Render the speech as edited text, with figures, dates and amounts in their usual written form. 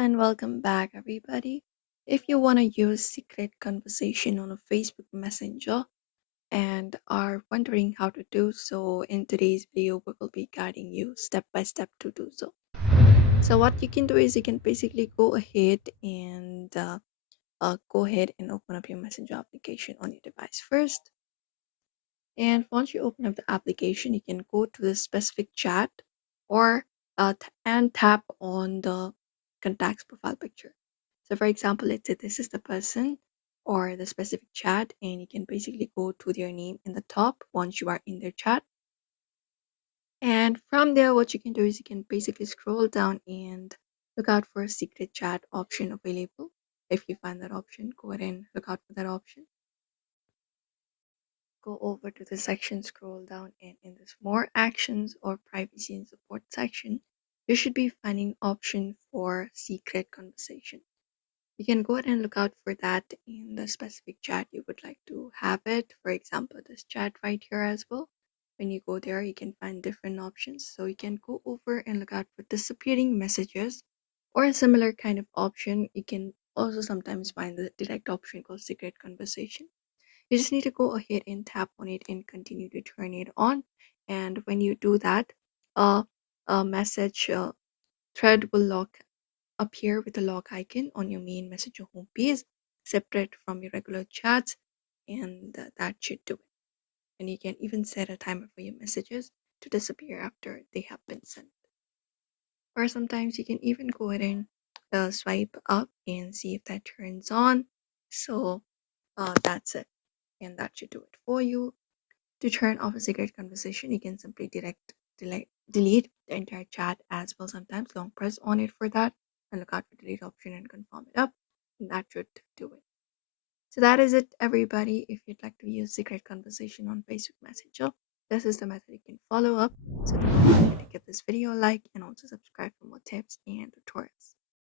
and welcome back, everybody. If you want to use secret conversation on a Facebook Messenger and are wondering how to do so, in today's video, we will be guiding you step by step to do so. So, what you can do is you can basically go ahead and open up your Messenger application on your device first. And once you open up the application, you can go to the specific chat or and tap on the contact's profile picture. So for example, let's say this is the person or the specific chat, and you can basically go to their name in the top once you are in their chat. And from there, what you can do is you can basically scroll down and look out for a secret chat option available. If you find that option, go ahead and look out for that option. Go over to the section, scroll down, and in this more actions or privacy and support section, you should be finding option for secret conversation. You can go ahead and look out for that in the specific chat you would like to have it. For example, this chat right here as well. When you go there, you can find different options. So you can go over and look out for disappearing messages or a similar kind of option. You can also sometimes find the direct option called secret conversation. You just need to go ahead and tap on it and continue to turn it on. And when you do that, uh, a message thread will lock appear with a lock icon on your main messenger home page, separate from your regular chats, and that should do it. And you can even set a timer for your messages to disappear after they have been sent. Or sometimes you can even go ahead and swipe up and see if that turns on. So that's it, and that should do it for you. To turn off a secret conversation, you can simply delete the entire chat as well. Sometimes long press on it for that and look out for delete option and confirm it up, and that should do it. So that is it, everybody. If you'd like to use secret conversation on Facebook Messenger, this is the method you can follow up. So don't forget to give this video a like and also subscribe for more tips and tutorials.